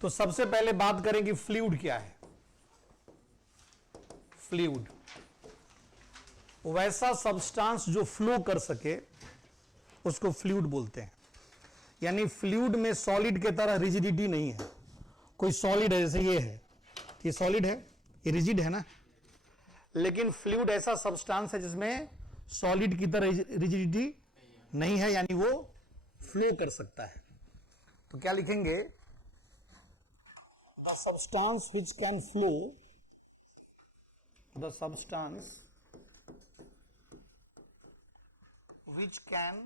तो सबसे पहले बात करें कि फ्लूइड क्या है। फ्लूइड वैसा सब्सटेंस जो फ्लो कर सके उसको फ्लूइड बोलते हैं। यानी फ्लूइड में सॉलिड के तरह रिजिडिटी नहीं है। कोई सॉलिड है, जैसे ये है, ये सॉलिड है, ये रिजिड है ना, लेकिन फ्लूइड ऐसा सब्सटेंस है जिसमें सॉलिड की तरह रिजिडिटी नहीं है, यानी वो फ्लो कर सकता है। तो क्या लिखेंगे? The substance which can flow, the substance which can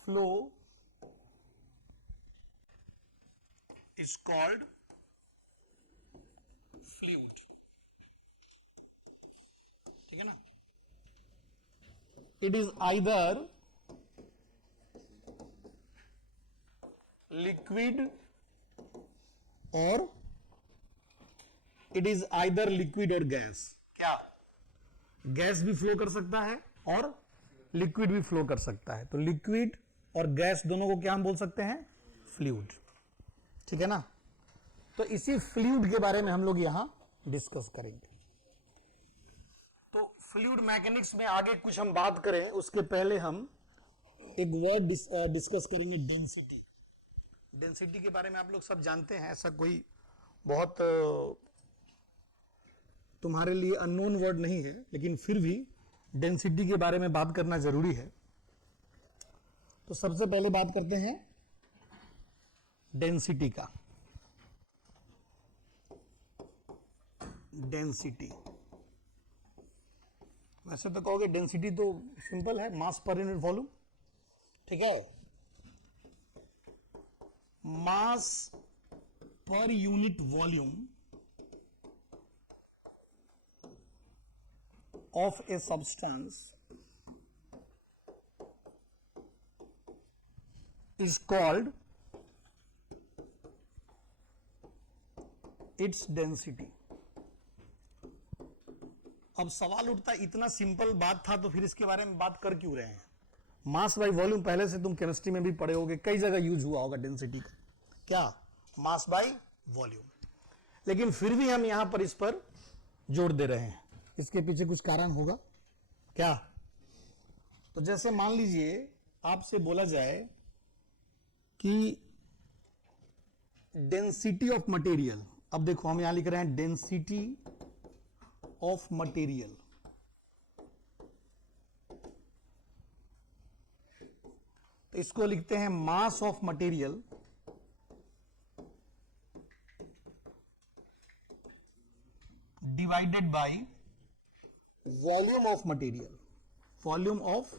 flow is called fluid। ठीक है ना? It is either liquid or it is either liquid or gas। क्या? गैस भी फ्लो कर सकता है और लिक्विड भी फ्लो कर सकता है। तो लिक्विड और गैस दोनों को क्या हम बोल सकते हैं? फ्लूइड। ठीक है ना? तो इसी फ्लूइड के बारे में हम लोग यहां डिस्कस करेंगे। तो फ्लूइड मैकेनिक्स में आगे कुछ हम बात करें उसके पहले हम एक वर्ड डिस्कस करेंगे, डेंसिटी। डेंसिटी के बारे में आप लोग सब जानते हैं, ऐसा कोई बहुत तुम्हारे लिए अननोन वर्ड नहीं है, लेकिन फिर भी डेंसिटी के बारे में बात करना जरूरी है। तो सबसे पहले बात करते हैं डेंसिटी का। डेंसिटी, वैसे तो कहोगे डेंसिटी तो सिंपल है, मास पर यूनिट वॉल्यूम। ठीक है, mass per unit volume of a substance is called its density। अब सवाल उठता है, इतना सिंपल बात था तो फिर इसके बारे में बात कर क्यों रहे हैं? मास बाई वॉल्यूम पहले से तुम केमिस्ट्री में भी पढ़े होगे, कई जगह यूज हुआ होगा डेंसिटी का। क्या? Mass by volume. लेकिन फिर भी हम यहां पर इस पर जोर दे रहे हैं, इसके पीछे कुछ कारण होगा क्या? तो जैसे मान लीजिए आपसे बोला जाए कि डेंसिटी ऑफ मटेरियल। अब देखो हम यहां लिख रहे हैं डेंसिटी ऑफ मटेरियल। तो इसको लिखते हैं mass of material divided by volume of material. Volume of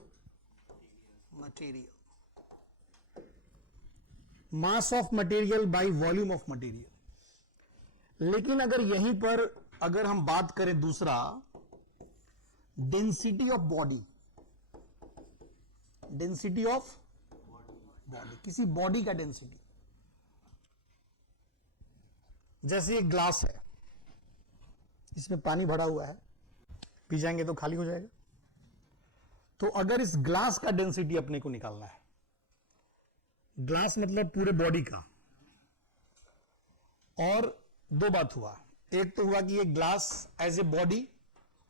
material, mass of material by volume of material. लेकिन अगर यहीं पर अगर हम बात करें दूसरा, density of body, density of body, किसी बॉडी का डेंसिटी। जैसे एक ग्लास है, इसमें पानी भरा हुआ है, पी जाएंगे तो खाली हो जाएगा। तो अगर इस ग्लास का डेंसिटी अपने को निकालना है, ग्लास मतलब पूरे बॉडी का, और दो बात हुआ, एक तो हुआ कि ये ग्लास एज ए बॉडी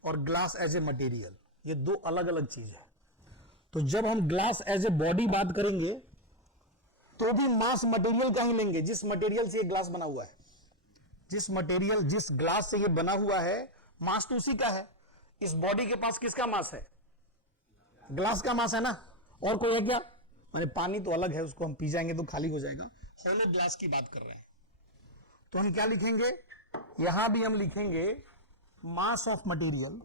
और ग्लास एज ए मटेरियल, ये दो अलग अलग चीज है। तो जब हम ग्लास एज ए बॉडी बात करेंगे तो भी मास मटेरियल का ही लेंगे, जिस मटेरियल से ये ग्लास बना हुआ है। जिस मटेरियल, जिस ग्लास से ये बना हुआ है, मास तो उसी का है। इस बॉडी के पास किसका मास है? ग्लास का मास है ना। और कोई है क्या? माने पानी तो अलग है, उसको हम पी जाएंगे तो खाली हो जाएगा। होलो ग्लास की बात कर रहे हैं। तो हम क्या लिखेंगे? यहां भी हम लिखेंगे mass of material,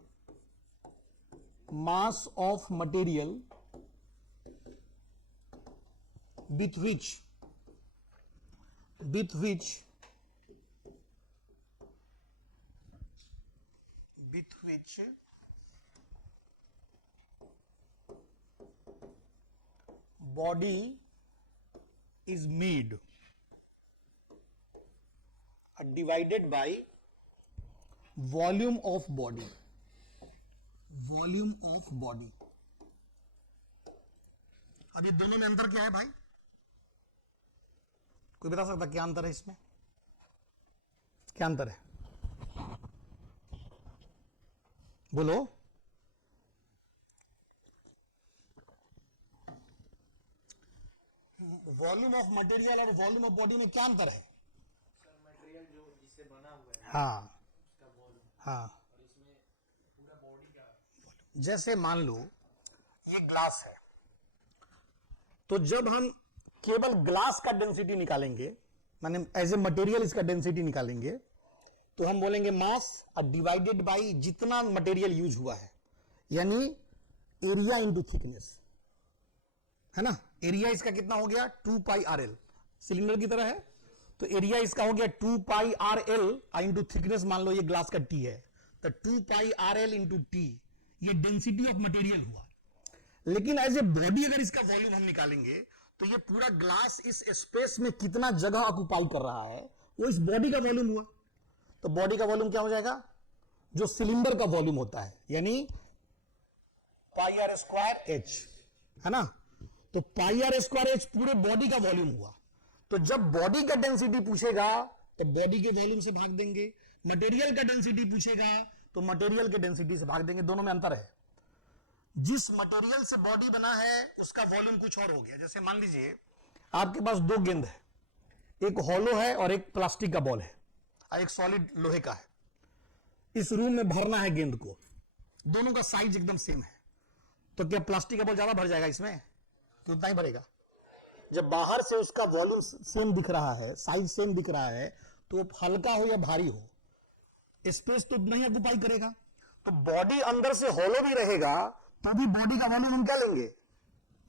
mass of material with which body is made, divided by volume of body, volume of body। अब ये दोनों में अंतर क्या है भाई? कोई बता सकता क्या अंतर है इसमें? क्या अंतर है बोलो? वॉल्यूम ऑफ मटेरियल और वॉल्यूम ऑफ बॉडी में क्या अंतर है? सर मटेरियल जो जिससे बना हुआ है हाँ उसका वॉल्यूम, हाँ, और इसमें पूरा बॉडी का। जैसे मान लो ये ग्लास है, तो जब हम केवल ग्लास का डेंसिटी निकालेंगे, माने एज ए मटेरियल इसका डेंसिटी निकालेंगे, तो हम बोलेंगे मास और डिवाइडेड बाय जितना मटेरियल यूज हुआ है, यानी एरिया इंटू थिकनेस, है ना? एरिया इसका कितना हो गया? 2 पाई आर एल, सिलेंडर की तरह है, तो एरिया इसका हो गया 2 पाई आर एल इंटू थिकनेस, मान लो ये ग्लास का टी है, तो 2 पाई आर एल इंटू टी, ये डेंसिटी ऑफ मटेरियल हुआ। लेकिन एज ए बॉडी अगर इसका वॉल्यूम हम निकालेंगे, तो ये पूरा ग्लास इस स्पेस में कितना जगह ऑक्युपाई कर रहा है, वो इस बॉडी का वॉल्यूम हुआ। तो बॉडी का वॉल्यूम क्या हो जाएगा? जो सिलेंडर का वॉल्यूम होता है, यानी पाई आर स्क्वायर एच, है ना? तो पाई आर स्क्वायर एच पूरे बॉडी का वॉल्यूम हुआ। तो जब बॉडी का डेंसिटी पूछेगा तो बॉडी के वॉल्यूम से भाग देंगे, मटेरियल का डेंसिटी पूछेगा तो मटेरियल के डेंसिटी से भाग देंगे। दोनों में अंतर है। जिस मटेरियल से बॉडी बना है उसका वॉल्यूम कुछ और हो गया। जैसे मान लीजिए आपके पास दो गेंद है, एक हॉलो है और एक प्लास्टिक का बॉल है और एक सॉलिड लोहे का है। इस रूम में भरना है गेंद को, दोनों का साइज एकदम सेम है, तो क्या प्लास्टिक का बॉल ज्यादा भर जाएगा इसमें कि उतना ही भरेगा? जब बाहर से उसका वॉल्यूम सेम दिख रहा है, साइज सेम दिख रहा है, तो हल्का हो या भारी हो, स्पेस तो नहीं ऑक्युपाई करेगा। तो बॉडी अंदर से हॉलो भी रहेगा तो भी बॉडी का वॉल्यूम हम क्या लेंगे?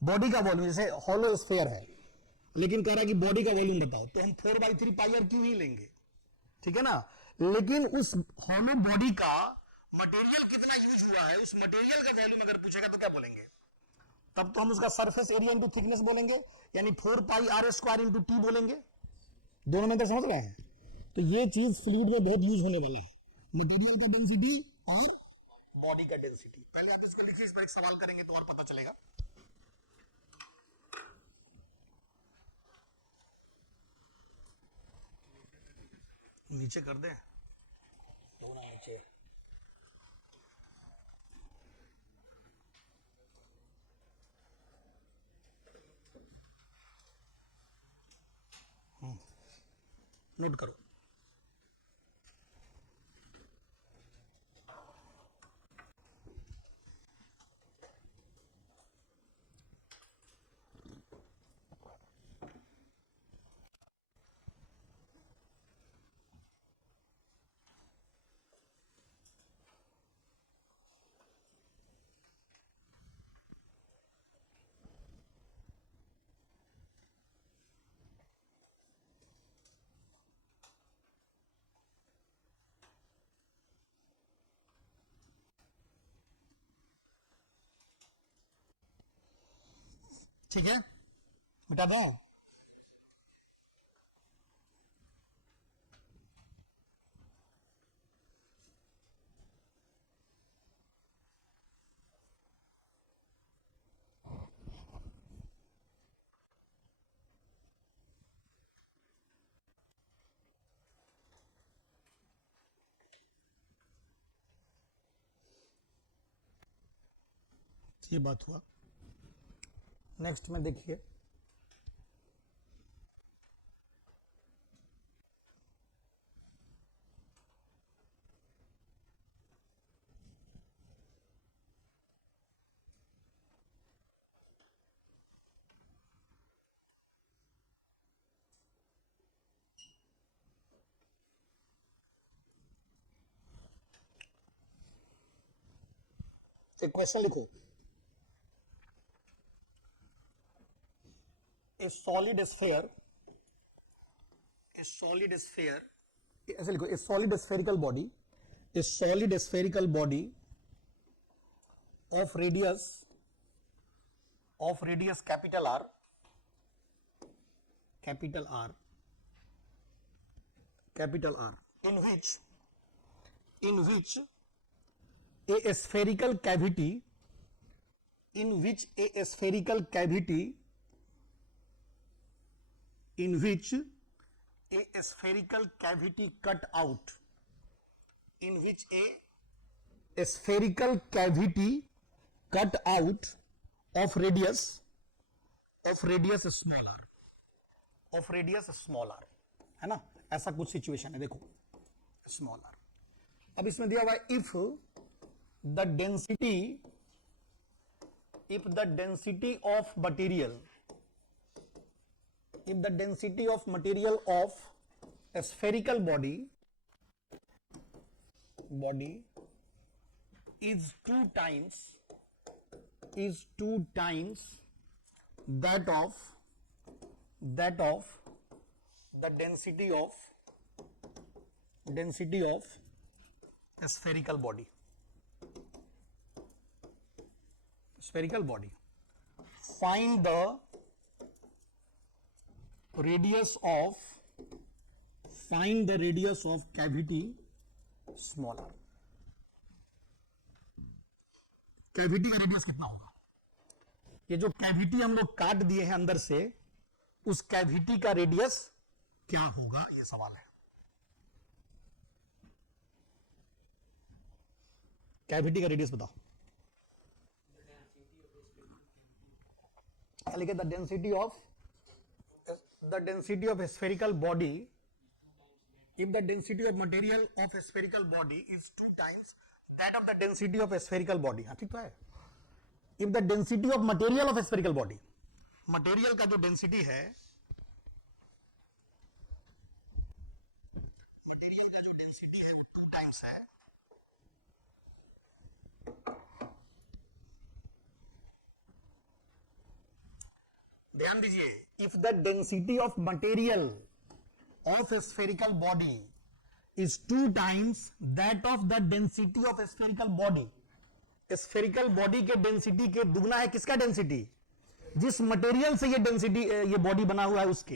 बॉडी का वॉल्यूम, जैसे हॉलो स्फीयर है लेकिन कह रहा है कि बॉडी का वॉल्यूम बताओ, तो हम 4/3 पाई आर क्यू ही लेंगे, ठीक है ना? लेकिन उस हॉलो बॉडी का मटेरियल कितना यूज हुआ है, उस मटेरियल का वॉल्यूम अगर पूछेगा तो क्या बोलेंगे? तब तो हम उसका सरफेस एरिया इंटू थिकनेस बोलेंगे, यानी 4 पाई आर स्क्वायर इंटू टी बोलेंगे। दोनों में तो समझ रहे हैं? तो ये चीज फ्लूइड में बहुत यूज होने वाला है, मटेरियल का डेंसिटी और बॉडी का डेंसिटी। पहले आप इसको लिखिए, इस पर एक सवाल करेंगे तो और पता चलेगा। नीचे कर दे, दोनों नीचे। नोट करो। ठीक है, मिटा दो। ये बात हुआ। नेक्स्ट में देखिए, एक क्वेश्चन लिखो। A solid sphere, ऐसे लिखो, a solid spherical body, a solid spherical body of radius capital R, in which a spherical cavity, in which a spherical cavity, in which a spherical cavity cut out, in which a spherical cavity cut out of radius smaller, है ना, ऐसा कुछ situation है, देखो smaller. अब इसमें दिया हुआ है if the density of material of a spherical body is two times that of the density of a spherical body. Find the radius of cavity smaller. Cavity का रेडियस कितना होगा? ये जो कैविटी हम लोग काट दिए हैं अंदर से, उस कैविटी का रेडियस क्या होगा, ये सवाल है। कैविटी का रेडियस बताओ। लिखे the density of A spherical body, if the density of material of a spherical body is 2 times that of the density of a spherical body, हाँ ठीक तो है। if the density of material of a spherical body, material का जो density है, material का जो density है वो 2 टाइम्स है ध्यान दीजिए, if the density of material of a spherical body is 2 times that of the density of a spherical body, spherical body के डेंसिटी के दुगना है किसका डेंसिटी? जिस मटेरियल से ये डेंसिटी ये बॉडी बना हुआ है उसके।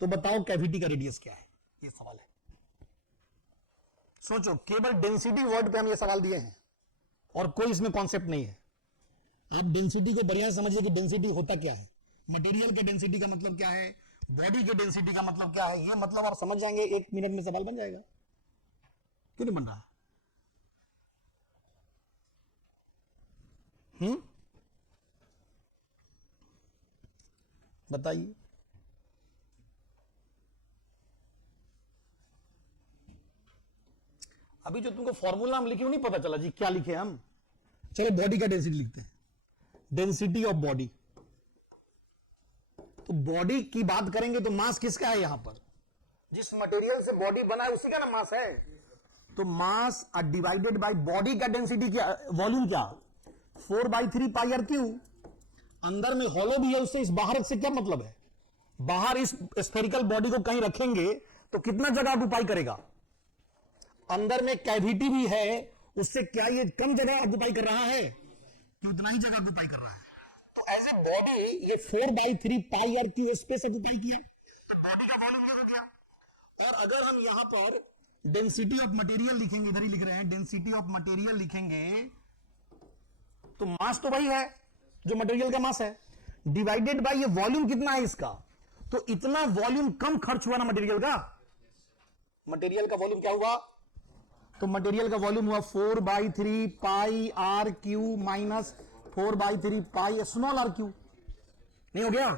तो बताओ कैविटी का रेडियस क्या है, ये सवाल है। सोचो, केवल डेंसिटी वर्ड पे हम ये सवाल दिए हैं और कोई इसमें कॉन्सेप्ट नहीं है। आप डेंसिटी को बढ़िया समझिए कि डेंसिटी होता क्या है, मटेरियल के डेंसिटी का मतलब क्या है, बॉडी के डेंसिटी का मतलब क्या है, ये मतलब आप समझ जाएंगे, 1 मिनट में सवाल बन जाएगा। क्यों नहीं बन रहा? बताइए। अभी जो तुमको फॉर्मूला हम लिखे नहीं पता चला जी क्या लिखे हम। चलो बॉडी का डेंसिटी लिखते हैं, डेंसिटी ऑफ बॉडी। तो बॉडी की बात करेंगे तो मास किसका है? यहां पर जिस मटेरियल से बॉडी बना है उसी का ना मास है। तो मास डिवाइडेड बाय बॉडी का डेंसिटी क्या, वॉल्यूम क्या, 4/3 पाई आर क्यू। अंदर में हॉलो भी है, उससे इस बाहर से क्या मतलब है? बाहर इस स्फेरिकल बॉडी को कहीं रखेंगे तो कितना जगह ऑक्युपाई करेगा? अंदर में कैविटी भी है, उससे क्या ये कम जगह ऑक्युपाई कर रहा है कि उतना ही जगह ऑक्युपाई कर रहा है? तो एज ए बॉडी ये 4/3 pi r Q space occupy किया, तो बॉडी का वॉल्यूम ये हो गया। और अगर हम यहां पर डेंसिटी ऑफ मटेरियल लिखेंगे, इधर ही लिख रहे हैं, डेंसिटी ऑफ मटेरियल लिखेंगे तो मास तो वही है जो मटेरियल का मास है, डिवाइडेड बाय ये वॉल्यूम कितना है इसका। तो इतना वॉल्यूम कम खर्च हुआ ना मटेरियल का। मटेरियल का वॉल्यूम क्या हुआ? तो मटेरियल का वॉल्यूम हुआ 4/3 pi r cube minus 4/3 pi small are cube. नहीं हो गया?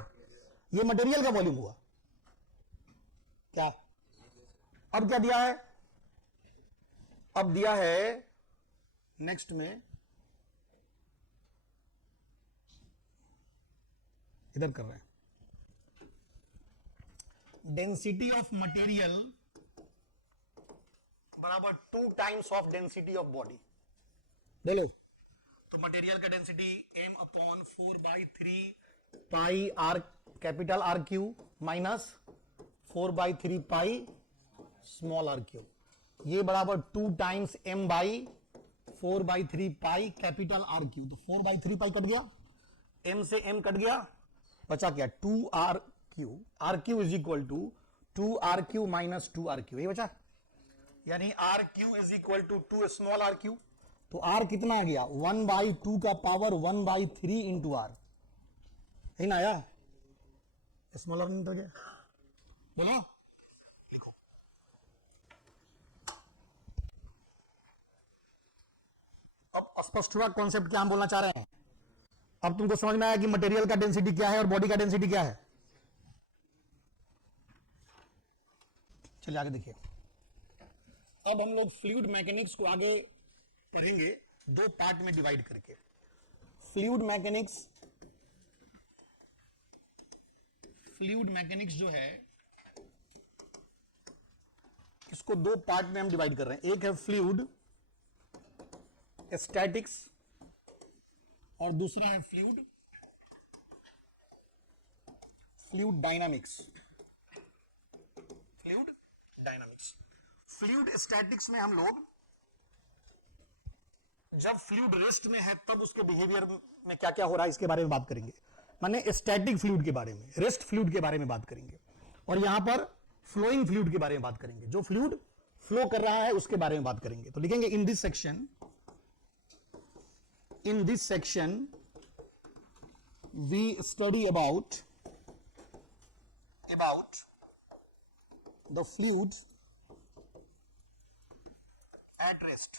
ये मटेरियल का वॉल्यूम हुआ क्या? अब क्या दिया है? अब दिया है नेक्स्ट में, इधर कर रहे हैं, डेंसिटी ऑफ मटेरियल बराबर 2 times of density of body. बोलो। तो मटेरियल का density m/4/3 pi R capital R cube minus 4/3 pi small are cube, ये बराबर 2 times m/4/3 pi capital R cube. तो 4/3 पाई कट गया, m से m कट गया, बचा क्या? 2r/क्यू। r/क्यू इज इक्वल टू 2r/क्यू माइनस 2r/क्यू, ये बचा। यानी r/क्यू इज इक्वल टू 2 स्मॉल r/क्यू। तो r कितना आ गया? 1/2 का पावर 1/3 इंटू r, यही ना आया? स्मॉल r निकल गया। बोलो स्पष्ट हुआ कॉन्सेप्ट क्या हम बोलना चाह रहे हैं? अब तुमको समझ में आया कि मटेरियल का डेंसिटी क्या है और बॉडी का डेंसिटी क्या है? चलिए आगे देखिए। अब हम लोग फ्लूइड मैकेनिक्स को आगे पढ़ेंगे दो पार्ट में डिवाइड करके। फ्लूइड मैकेनिक्स जो है इसको दो पार्ट में हम डिवाइड कर रहे हैं। एक है फ्लूइड स्टैटिक्स और दूसरा है फ्लूइड डायनामिक्स। फ्लूइड स्टैटिक्स में हम लोग जब फ्लूइड रेस्ट में है तब उसके बिहेवियर में क्या क्या हो रहा है इसके बारे में बात करेंगे, माने स्टैटिक फ्लूइड के बारे में, रेस्ट फ्लूइड के बारे में बात करेंगे, और यहां पर फ्लोइंग फ्लूइड के बारे में बात करेंगे, जो फ्लूइड फ्लो कर रहा है उसके बारे में बात करेंगे। तो लिखेंगे in this section we study about the fluids at rest,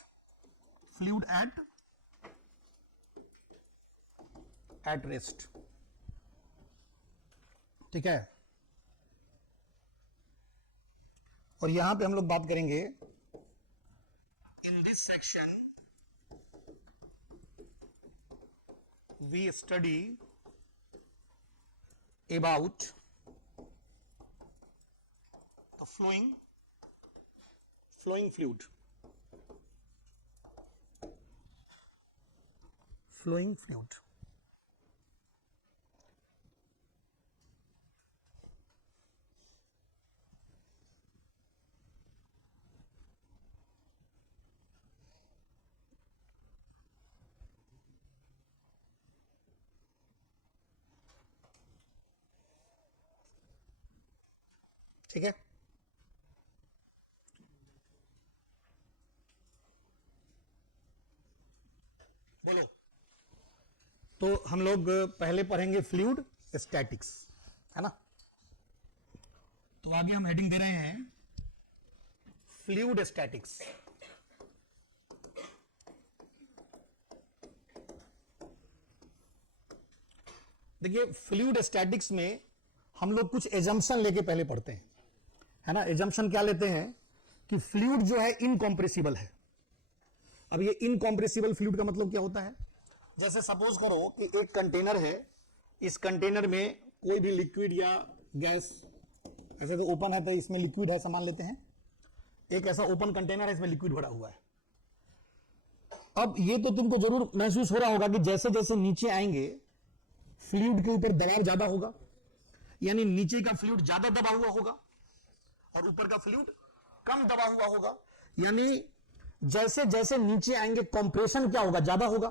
fluid at rest, ठीक है। और यहां पे हम लोग बात करेंगे in this section we study about the flowing fluid, flowing fluid। ठीक है। बोलो। तो हम लोग पहले पढ़ेंगे फ्लूइड स्टैटिक्स, है ना। तो आगे हम हेडिंग दे रहे हैं फ्लूइड स्टैटिक्स। देखिए फ्लूइड स्टैटिक्स में हम लोग कुछ एजम्पशन लेके पहले पढ़ते हैं, है ना। एजम्पशन क्या लेते हैं कि फ्लूइड जो है इनकॉम्प्रेसिबल है। अब ये इनकॉम्प्रेसिबल फ्लूइड का मतलब क्या होता है? जैसे सपोज करो कि एक कंटेनर है, इस कंटेनर में कोई भी लिक्विड या गैस, ऐसे तो ओपन है तो इसमें लिक्विड है, सामान लेते हैं। एक ऐसा ओपन कंटेनर है, इसमें लिक्विड भरा हुआ है। अब ये तो तुमको जरूर महसूस हो रहा होगा कि जैसे जैसे नीचे आएंगे फ्लूइड के ऊपर दबाव ज्यादा होगा, यानी नीचे का फ्लूइड ज्यादा दबा हुआ होगा और ऊपर का फ्लूइड कम दबा हुआ होगा। यानी जैसे जैसे नीचे आएंगे कंप्रेशन क्या होगा? ज्यादा होगा।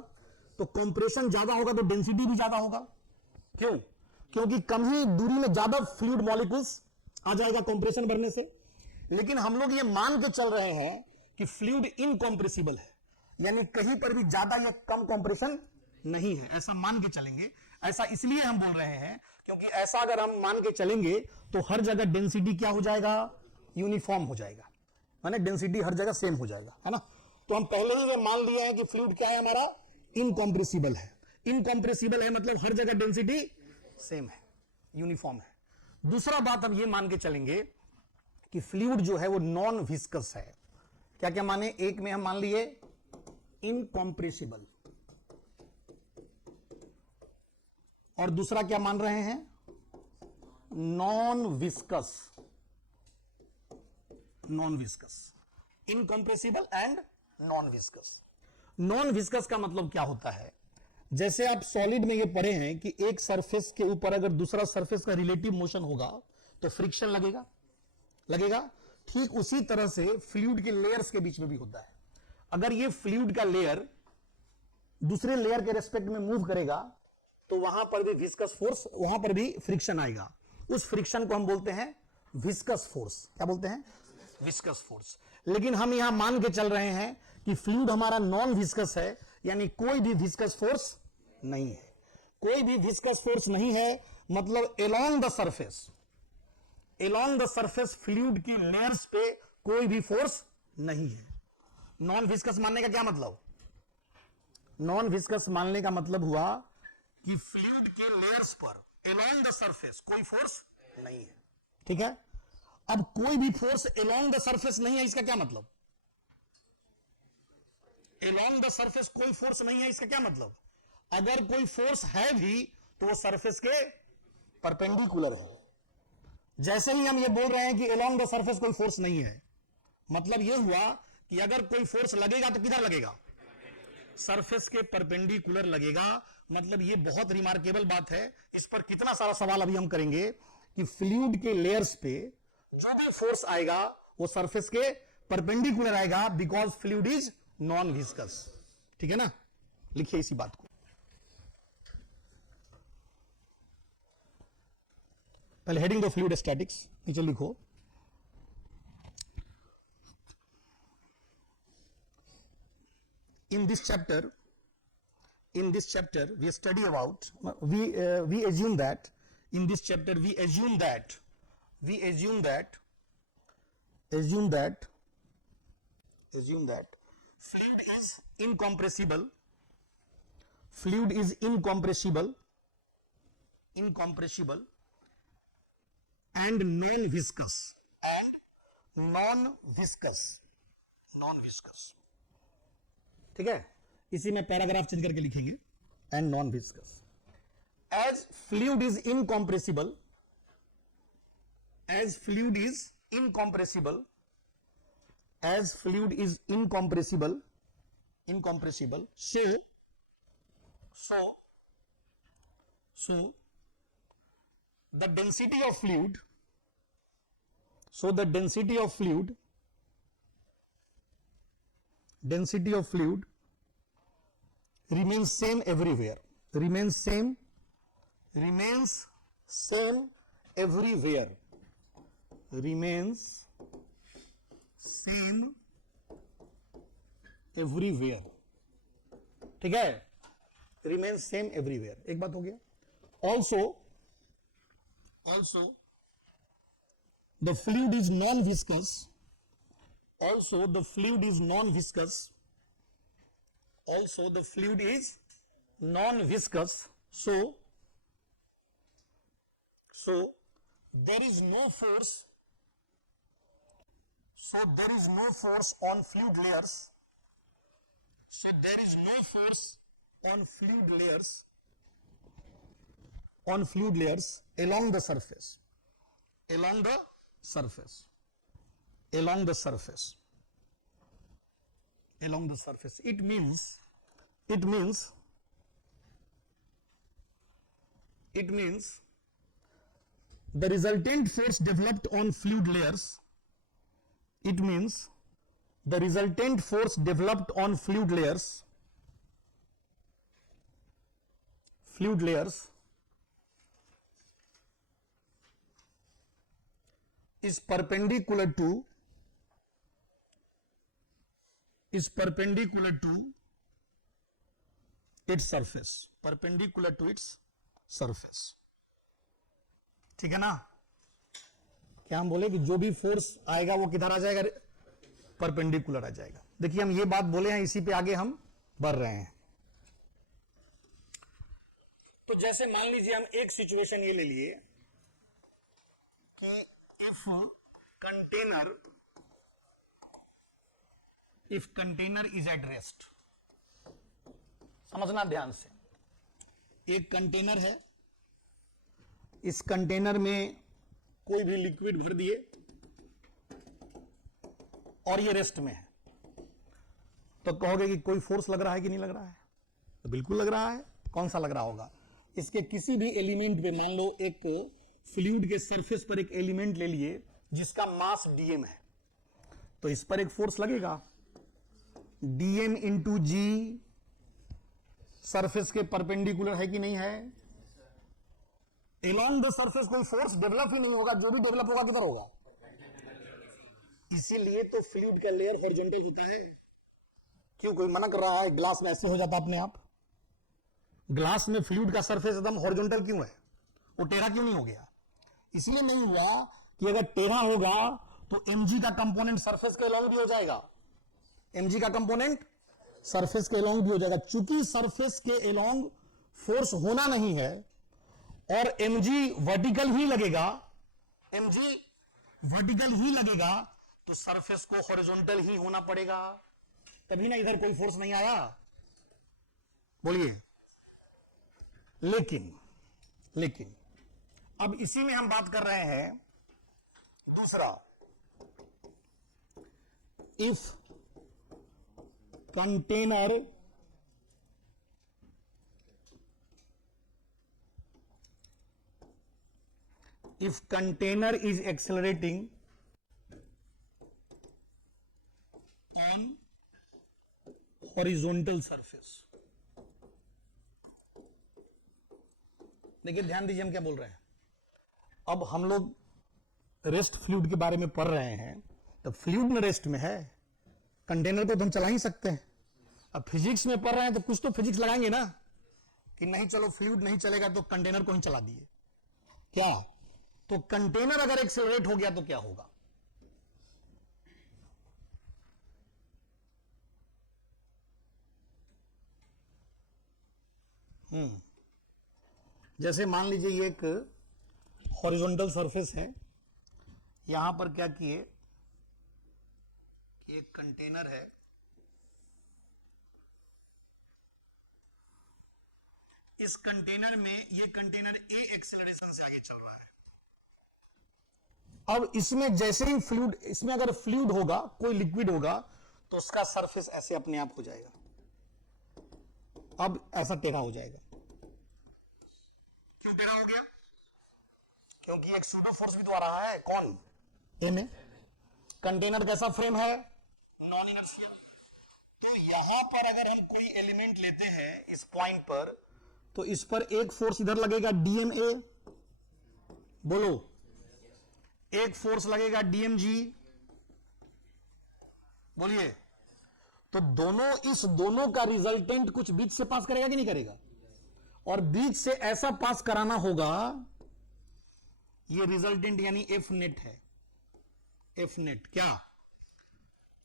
तो कंप्रेशन ज्यादा होगा तो डेंसिटी भी ज्यादा होगा। क्यों? क्योंकि कम ही दूरी में ज्यादा फ्लूइड मॉलिक्यूल्स आ जाएगा कंप्रेशन बढ़ने से। लेकिन हम लोग ये मान के चल रहे हैं कि फ्लूइड इनकॉम्प्रेसिबल है, यानी कहीं पर भी ज्यादा या कम कंप्रेशन नहीं है, ऐसा मान के चलेंगे। ऐसा इसलिए हम बोल रहे हैं क्योंकि ऐसा अगर हम मान के चलेंगे तो हर जगह डेंसिटी क्या हो जाएगा? यूनिफॉर्म हो जाएगा, माने डेंसिटी हर जगह सेम हो जाएगा, है ना। तो हम पहले ही ये मान लिया है कि फ्लूइड क्या है हमारा? इनकॉम्प्रेसिबल है। इनकॉम्प्रेसिबल है मतलब हर जगह डेंसिटी सेम है, यूनिफॉर्म है। दूसरा बात हम ये मान के चलेंगे कि फ्लूइड जो है वो नॉन विस्कस है। क्या क्या माने? एक में हम मान लिए इनकॉम्प्रेसिबल, और दूसरा क्या मान रहे हैं? Non viscous. Incompressible and non viscous. Non viscous का मतलब क्या होता है? जैसे आप सॉलिड में ये पढ़े हैं कि एक सरफेस के ऊपर अगर दूसरा सरफेस का रिलेटिव मोशन होगा तो फ्रिक्शन लगेगा। ठीक उसी तरह से फ्लूइड के लेयर्स के बीच में भी होता है। अगर ये फ्लूइड का लेयर दूसरे लेयर के रेस्पेक्ट में मूव करेगा तो वहां पर भी विस्कस फोर्स, वहां पर भी फ्रिक्शन आएगा। उस फ्रिक्शन को हम बोलते हैं विस्कस फोर्स। क्या बोलते हैं? Viscous force. लेकिन हम यहां मान के चल रहे हैं कि फ्लूइड हमारा नॉन विस्कस है, यानी कोई भी विस्कस फोर्स नहीं है। कोई भी विस्कस फोर्स नहीं है मतलब एलोंग द सरफेस फ्लूइड की लेयर्स पे कोई भी फोर्स नहीं है। नॉन विस्कस मानने का क्या मतलब? नॉन विस्कस मानने का मतलब हुआ कि फ्लूइड के लेयर्स पर अलोंग द सरफेस कोई फोर्स नहीं है। ठीक है, अब कोई भी फोर्स अलोंग द सरफेस नहीं है, इसका क्या मतलब? अलोंग द सरफेस कोई फोर्स नहीं है, इसका क्या मतलब? अगर कोई फोर्स है भी तो वो सरफेस के परपेंडिकुलर है। जैसे ही हम ये बोल रहे हैं कि अलोंग द सरफेस कोई फोर्स नहीं है, मतलब ये हुआ कि अगर कोई फोर्स लगेगा तो किधर लगेगा? सरफेस के परपेंडिकुलर लगेगा। मतलब ये बहुत रिमार्केबल बात है। इस पर कितना सारा सवाल अभी हम करेंगे कि फ्लूइड के लेयर्स पे जो भी फोर्स आएगा वो सरफेस के परपेंडिकुलर आएगा, because fluid is non viscous. ठीक है ना, लिखिए इसी बात को। पहले हेडिंग दो फ्लूइड स्टैटिक्स, नीचे लिखो in this chapter we study about we assume that in this chapter we assume that fluid is incompressible and non-viscous ठीक है, इसी में पैराग्राफ चेंज करके लिखेंगे, and non viscous. As fluid is incompressible so the density of fluid remains same everywhere, ठीक है, remains same everywhere। एक बात हो गया। also the fluid is non-viscous, so there is no force on fluid layers, along the surface, it means the resultant force developed on fluid layers is perpendicular to its surface, ठीक है ना। क्या हम बोले कि जो भी फोर्स आएगा वो किधर आ जाएगा? परपेंडिकुलर आ जाएगा। देखिए हम ये बात बोले हैं, इसी पे आगे हम बढ़ रहे हैं। तो जैसे मान लीजिए हम एक सिचुएशन ये ले लिए कि if container is at rest, समझना ध्यान से। एक कंटेनर है, इस कंटेनर में कोई भी लिक्विड भर दिए और ये रेस्ट में है, तो कहोगे कि कोई फोर्स लग रहा है कि नहीं लग रहा है? तो बिल्कुल लग रहा है। कौन सा लग रहा होगा? इसके किसी भी एलिमेंट पे, मान लो एक फ्लूइड के सरफेस पर एक एलिमेंट ले लिए जिसका मास dm है, तो इस पर एक फोर्स लगेगा, dm इंटू जी सरफेस के परपेंडिकुलर है कि नहीं है? along द सरफेस कोई फोर्स डेवलप ही नहीं होगा, जो भी डेवलप होगा किधर होगा? इसीलिए तो फ्लूइड का लेयर हॉरिजॉन्टल होता है। क्यों कोई मना कर रहा है? ग्लास में ऐसे हो जाता अपने आप। ग्लास में फ्लूइड का सरफेस एकदम हॉरिजॉन्टल क्यों है? वो टेढ़ा क्यों नहीं हो गया? इसलिए नहीं हुआ कि अगर टेढ़ा होगा तो mg का कंपोनेंट सरफेस के अलॉन्ग भी हो जाएगा। mg का कंपोनेंट सरफेस के एलोंग भी हो जाएगा। चूंकि सरफेस के एलोंग फोर्स होना नहीं है और mg वर्टिकल ही लगेगा, mg वर्टिकल ही लगेगा, तो सरफेस को हॉरिजॉन्टल ही होना पड़ेगा, तभी ना इधर कोई फोर्स नहीं आया। बोलिए। लेकिन अब इसी में हम बात कर रहे हैं दूसरा, if container is accelerating on horizontal surface। देखिए ध्यान दीजिए हम क्या बोल रहे हैं। अब हम लोग रेस्ट फ्लूइड के बारे में पढ़ रहे हैं, तो फ्लूइड में रेस्ट में है, कंटेनर को तो हम चला ही सकते हैं। अब फिजिक्स में पढ़ रहे हैं तो कुछ तो फिजिक्स लगाएंगे ना, कि नहीं चलो फ्लूइड नहीं चलेगा तो कंटेनर को ही चला दिए क्या। तो कंटेनर अगर एक्सेलरेट हो गया तो क्या होगा। जैसे मान लीजिए ये एक हॉरिजॉन्टल सरफेस है, यहां पर क्या किए कि एक कंटेनर है, इस कंटेनर में ये कंटेनर ए एक्सेलरेशन से आगे चल रहा है। अब इसमें जैसे ही फ्लूइड, इसमें अगर फ्लूइड होगा, कोई लिक्विड होगा, तो उसका सरफेस ऐसे अपने आप हो जाएगा। अब ऐसा टेढ़ा हो जाएगा। क्यों टेढ़ा हो गया? क्योंकि एक सूडो फोर्स भी तो आ रहा है। कौन? ए में। कंटेनर कैसा फ्रेम है? Non inertial. तो यहां पर अगर हम कोई एलिमेंट लेते हैं इस पॉइंट पर, तो इस पर एक फोर्स इधर लगेगा डीएमए, बोलो, एक फोर्स लगेगा डीएमजी, बोलिए। तो दोनों, इस दोनों का रिजल्टेंट कुछ बीच से पास करेगा कि नहीं करेगा, और बीच से ऐसा पास कराना होगा, ये रिजल्टेंट यानी एफ नेट है। एफ नेट क्या?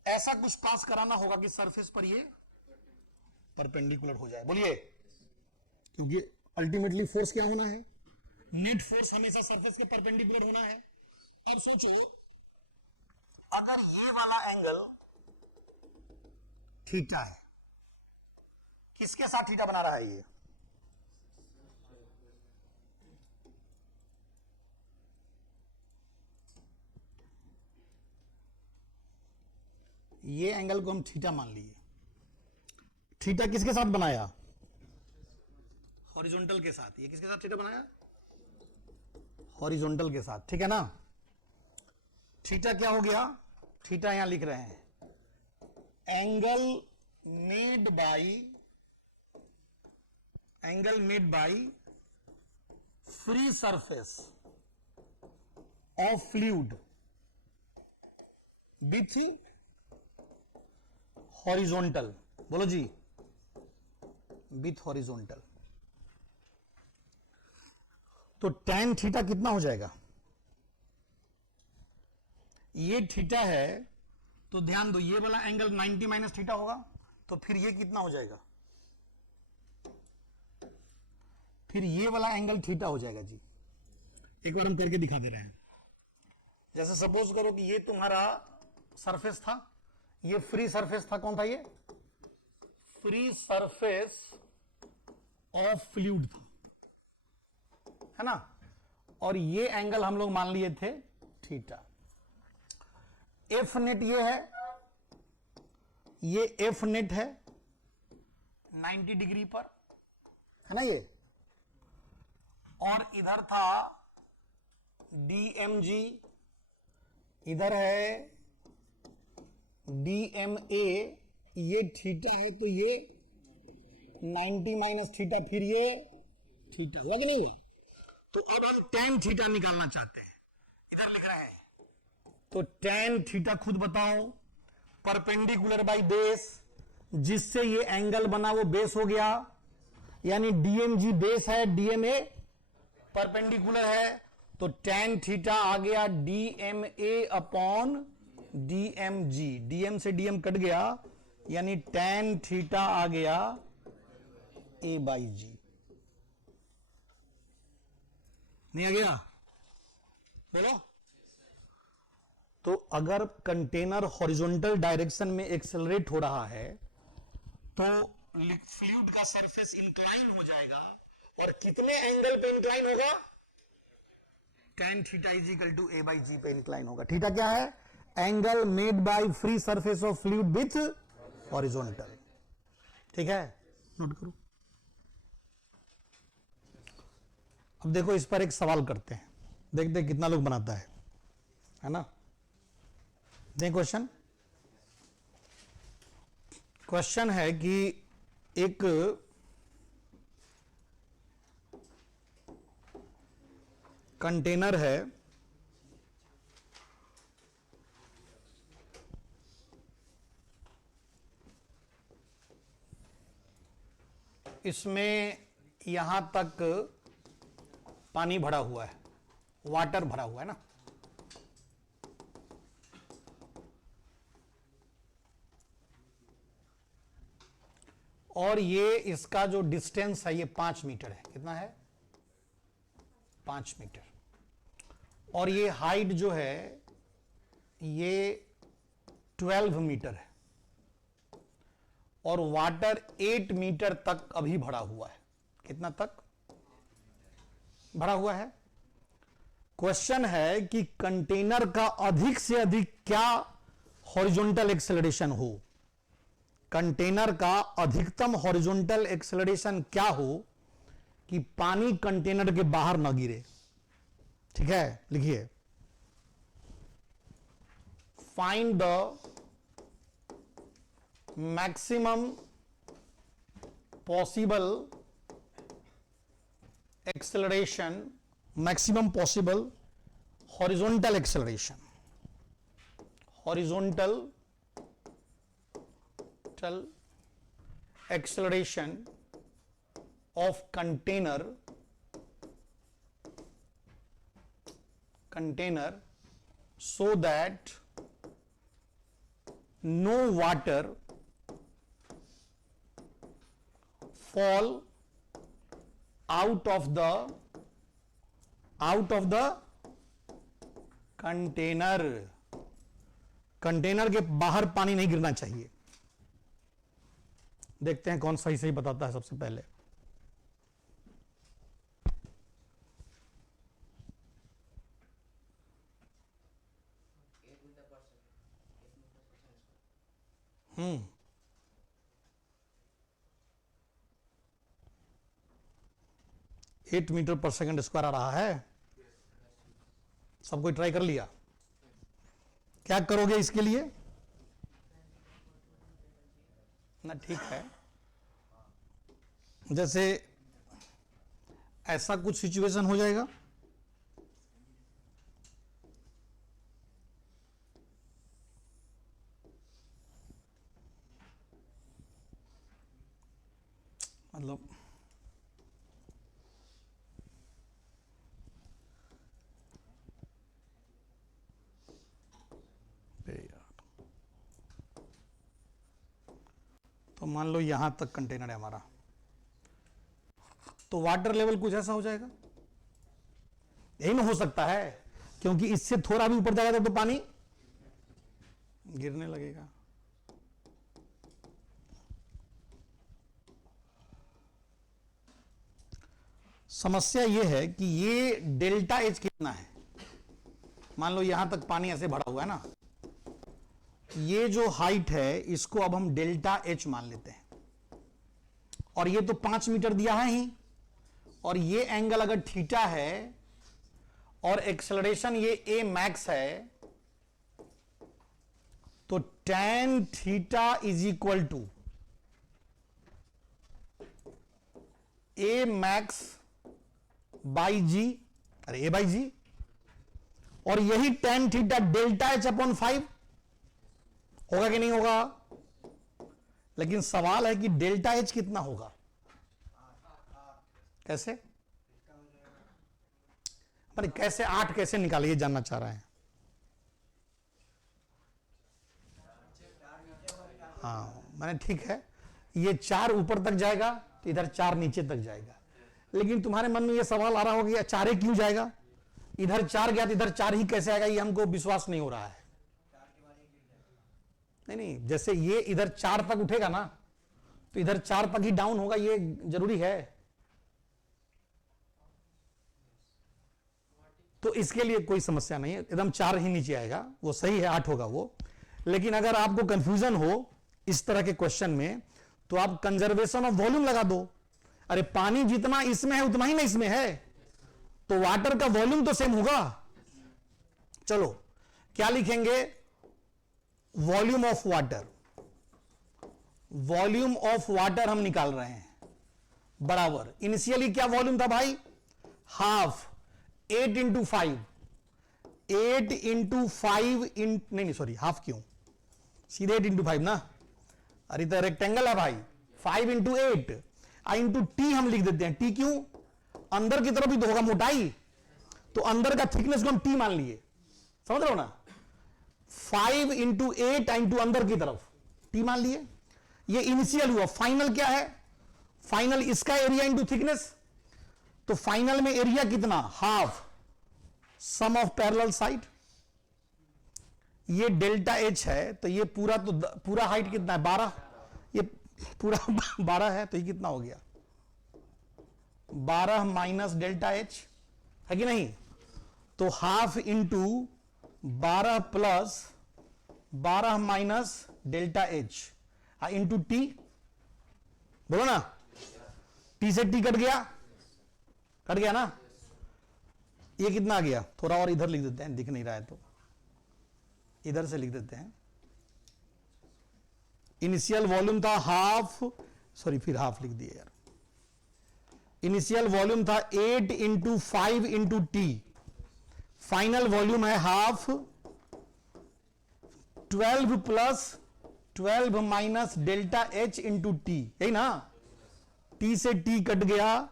ऐसा कुछ पास कराना होगा कि सरफेस पर ये परपेंडिकुलर हो जाए, बोलिए। क्योंकि अल्टीमेटली फोर्स क्या होना है? नेट फोर्स हमेशा सरफेस के परपेंडिकुलर होना है। अब सोचो, अगर ये वाला एंगल थीटा है, किसके साथ थीटा बना रहा है? ये एंगल को हम थीटा मान लिए। थीटा किसके साथ बनाया? हॉरिजॉन्टल के साथ। ये किसके साथ थीटा बनाया? हॉरिजॉन्टल के साथ, ठीक है ना। थीटा क्या हो गया? थीटा यहां लिख रहे हैं, angle made by free surface of fluid with horizontal, बोलो जी, विथ हॉरिजॉन्टल। तो tan थीटा कितना हो जाएगा? ये थीटा है, तो ध्यान दो, ये वाला एंगल 90 माइनस थीटा होगा, तो फिर ये कितना हो जाएगा? फिर ये वाला एंगल थीटा हो जाएगा जी। एक बार हम करके दिखा दे रहे हैं। जैसे सपोज करो कि ये तुम्हारा सरफेस था, ये फ्री सरफेस था। कौन था ये? फ्री सरफेस ऑफ फ्लूइड था, है ना। और ये एंगल हम लोग मान लिए थे थीटा। एफ नेट ये है, ये एफ नेट है 90 डिग्री पर, है ना ये। और इधर था डीएमजी, इधर है डीएमए, ये थीटा है, तो ये 90 माइनस थीटा, फिर ये थीटा हुआ कि नहीं? तो अब हम tan थीटा निकालना चाहते हैं, इधर लिख रहे हैं। तो tan थीटा खुद बताओ, परपेंडिकुलर बाई बेस, जिससे ये एंगल बना वो बेस हो गया, यानी डीएमजी बेस है, डीएमए परपेंडिकुलर है, तो tan थीटा आ गया डीएमए अपॉन डीएमजी। डीएम से डीएम कट गया, यानी tan थीटा आ गया a बाई जी। नहीं आ गया? बोलो। तो अगर कंटेनर हॉरिजॉन्टल डायरेक्शन में एक्सेलरेट हो रहा है तो फ्लूइड का सरफेस इंक्लाइन हो जाएगा, और कितने एंगल पे इंक्लाइन होगा? tan theta is equal to a by g पे इंक्लाइन होगा। थीटा क्या है? Angle made by free surface of fluid with horizontal. ठीक है, नोट करो। अब देखो, इस पर एक सवाल करते हैं, देखते हैं कितना लोग बनाता है ना। देख क्वेश्चन। क्वेश्चन है कि एक कंटेनर है, इसमें यहां तक पानी भरा हुआ है, वाटर भरा हुआ है ना। और ये इसका जो डिस्टेंस है ये 5 मीटर है। कितना है? 5 मीटर। और ये हाइट जो है ये 12 मीटर है, और वाटर 8 मीटर तक अभी भरा हुआ है। कितना तक भरा हुआ है? क्वेश्चन है कि कंटेनर का अधिक से अधिक क्या हॉरिजॉन्टल एक्सेलरेशन हो, कंटेनर का अधिकतम हॉरिजॉन्टल एक्सेलरेशन क्या हो कि पानी कंटेनर के बाहर ना गिरे। ठीक है, लिखिए, find the maximum possible acceleration, maximum possible horizontal acceleration, horizontal acceleration of container so that no water fall out of the container. Container के बाहर पानी नहीं गिरना चाहिए। देखते हैं कौन सही सही बताता है सबसे पहले। हम्म 8 मीटर पर सेकंड स्क्वायर आ रहा है। सब कोई ट्राई कर लिया? क्या करोगे इसके लिए? ना ठीक है, जैसे ऐसा कुछ सिचुएशन हो जाएगा, मतलब तो मान लो यहां तक कंटेनर है हमारा, तो वाटर लेवल कुछ ऐसा हो जाएगा। यही ना हो सकता है, क्योंकि इससे थोड़ा भी ऊपर जाएगा तो पानी गिरने लगेगा। समस्या यह है कि ये डेल्टा एच कितना है। मान लो यहां तक पानी ऐसे भरा हुआ है ना, ये जो हाइट है इसको अब हम डेल्टा एच मान लेते हैं, और ये तो 5 मीटर दिया है ही, और ये एंगल अगर थीटा है और एक्सेलरेशन ये ए मैक्स है, तो tan theta is equal to a max by g, अरे ए बाई जी, और यही tan theta delta h upon 5 होगा कि नहीं होगा? लेकिन सवाल है कि डेल्टा एच कितना होगा? कैसे? अरे कैसे 8 कैसे निकाले, ये जानना चाह रहे हैं। हाँ मैंने ठीक है, ये 4 ऊपर तक जाएगा तो इधर 4 नीचे तक जाएगा। लेकिन तुम्हारे मन में ये सवाल आ रहा होगा कि 4 क्यों जाएगा, इधर 4 गया तो इधर 4 ही कैसे आएगा, ये हमको विश्वास नहीं हो रहा है। नहीं, जैसे ये इधर 4 तक उठेगा ना तो इधर 4 तक ही डाउन होगा, ये जरूरी है। तो इसके लिए कोई समस्या नहीं है, एकदम 4 ही नीचे आएगा, वो सही है, 8 होगा वो। लेकिन अगर आपको कंफ्यूजन हो इस तरह के क्वेश्चन में तो आप कंजर्वेशन ऑफ वॉल्यूम लगा दो। अरे पानी जितना इसमें है उतना ही ना इसमें है, तो वाटर का वॉल्यूम तो सेम होगा। चलो क्या लिखेंगे, volume of water, volume of water हम निकाल रहे हैं बराबर, इनिशियली क्या वॉल्यूम था भाई, हाफ, 8 इंटू 5, 8 इंटू 5 नहीं सॉरी हाफ क्यों, सीधे 8 इंटू 5 ना, अरे तो रेक्टेंगल है भाई, 5 इंटू 8 इंटू टी हम लिख देते हैं। टी क्यों, अंदर की तरफ भी तो होगा मोटाई, तो अंदर का थिकनेस को हम टी मान लिए, समझ रहे हो ना। 5 इंटू 8 इंटू अंदर की तरफ टी मान लिए, ये इनिशियल हुआ। फाइनल क्या है, फाइनल इसका एरिया इंटू थिकनेस, तो फाइनल में एरिया कितना, half sum of parallel side. ये डेल्टा एच है तो ये पूरा तो पूरा हाइट कितना है 12, ये पूरा 12 है तो ये कितना हो गया 12 माइनस डेल्टा एच, है कि नहीं। तो half into 12 plus 12 minus delta h into T, बोलो ना, टी से टी कट गया ना, ये कितना आ गया, थोड़ा और इधर लिख देते हैं, दिख नहीं रहा है तो इधर से लिख देते हैं। इनिशियल वॉल्यूम था हाफ, सॉरी फिर हाफ लिख दिए यार, इनिशियल वॉल्यूम था 8 into 5 into t, final volume है half, 12 plus 12 minus delta h into t, यही ना, टी से टी कट गया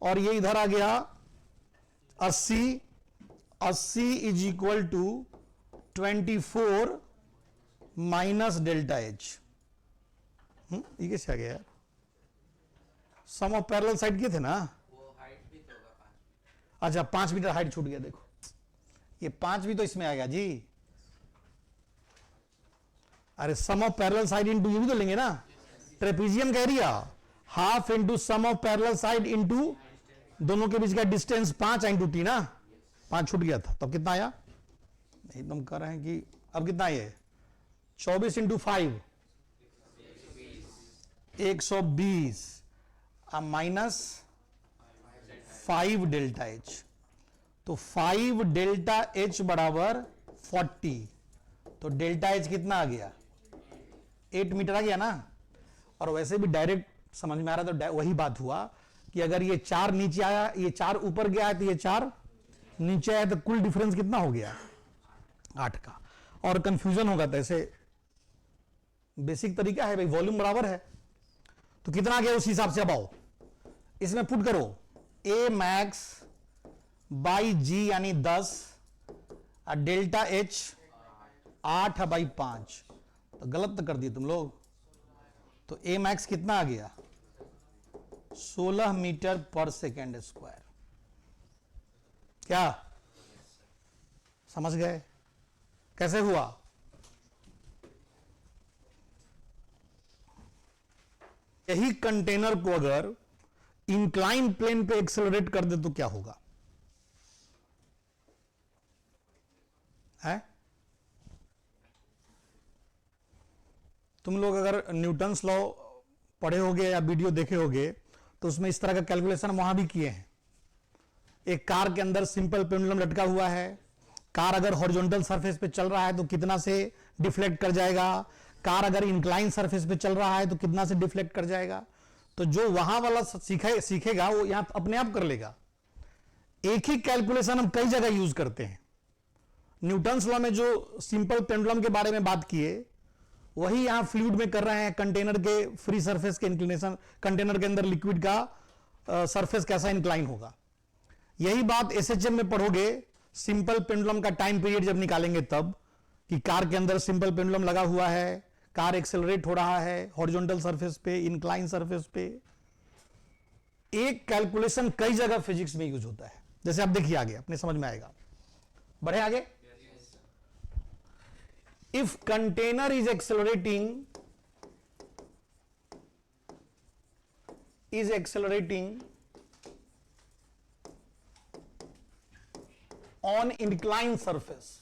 और ये इधर आ गया 80 is equal to 24 minus delta H. ये कैसे आ गया यार, सम ऑफ पैरेलल साइड के थे ना, वो हाइट भी तो होगा 5। अच्छा 5 मीटर हाइट छूट गया, देखो ये 5 भी तो इसमें आ गया जी। अरे sum of parallel side into ये भी तो लेंगे ना, ट्रेपीजियम का area half into sum of parallel side into दोनों के बीच का डिस्टेंस 5 इंटू टी ना, 5 छूट गया था, तब कितना आया, एकदम कर रहे हैं कि अब कितना है 24 इंटू 5 120 माइनस 5 डेल्टा एच, तो 5 डेल्टा एच बराबर 40, तो डेल्टा एच कितना आ गया 8 मीटर आ गया ना। और वैसे भी डायरेक्ट समझ में आ रहा, तो वही बात हुआ कि अगर ये 4 नीचे आया, ये 4 ऊपर गया है तो ये 4 नीचे आया, तो कुल डिफरेंस कितना हो गया 8 का। और कंफ्यूजन होगा तो ऐसे बेसिक तरीका है भाई, वॉल्यूम बराबर है तो कितना आ गया उस हिसाब से अब आओ इसमें पुट करो, ए मैक्स बाई जी यानी 10 और डेल्टा एच 8 बाई 5, तो गलत तो कर दिए तुम लोग, तो ए मैक्स कितना आ गया 16 मीटर पर सेकेंड स्क्वायर। क्या समझ गए कैसे हुआ, यही कंटेनर को अगर इंक्लाइन प्लेन पे एक्सेलरेट कर दे तो क्या होगा, है तुम लोग अगर न्यूटन्स लॉ पढ़े होगे या वीडियो देखे होगे तो उसमें इस तरह का कैलकुलेशन वहां भी किए हैं। एक कार के अंदर सिंपल पेंडुलम लटका हुआ है, कार अगर हॉरिजॉन्टल सरफेस पे चल रहा है तो कितना से डिफ्लेक्ट कर जाएगा, कार अगर इंक्लाइन सरफेस पे चल रहा है तो कितना से डिफ्लेक्ट कर जाएगा। तो जो वहां वाला सीखेगा वो यहां अपने आप कर लेगा। एक ही कैलकुलेशन हम कई जगह यूज करते हैं। न्यूटन्स लॉ में जो सिंपल पेंडुलम के बारे में बात किए वही यहां फ्लूइड में कर रहे हैं, कंटेनर के फ्री सरफेस के इंक्लिनेशन, कंटेनर के अंदर लिक्विड का सरफेस कैसा इंक्लाइन होगा। यही बात एसएचएम में पढ़ोगे, सिंपल पेंडुलम का टाइम पीरियड जब निकालेंगे तब, कि कार के अंदर सिंपल पेंडुलम लगा हुआ है, कार एक्सेलरेट हो रहा है हॉरिजॉन्टल सरफेस पे, इंक्लाइन सरफेस पे। एक कैलकुलेशन कई जगह फिजिक्स में यूज होता है, जैसे आप देखिए आगे अपने समझ में आएगा। बढ़े आगे। If container is accelerating on inclined surface,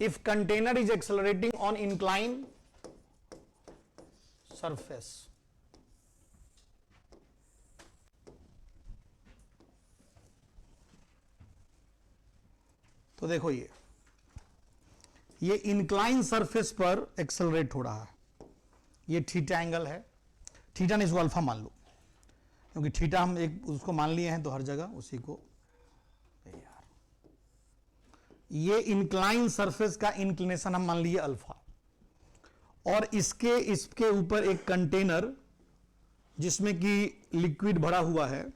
if container is accelerating on inclined surface, तो देखो ये इंक्लाइन सरफेस पर एक्सेलरेट हो रहा है, ये थीटा एंगल है, थीटा नहीं इसको अल्फा मान लो, क्योंकि थीटा हम एक उसको मान लिए हैं तो हर जगह उसी को। ये इंक्लाइन सरफेस का इंक्लिनेशन हम मान लिए अल्फा, और इसके ऊपर एक कंटेनर जिसमें कि लिक्विड भरा हुआ है,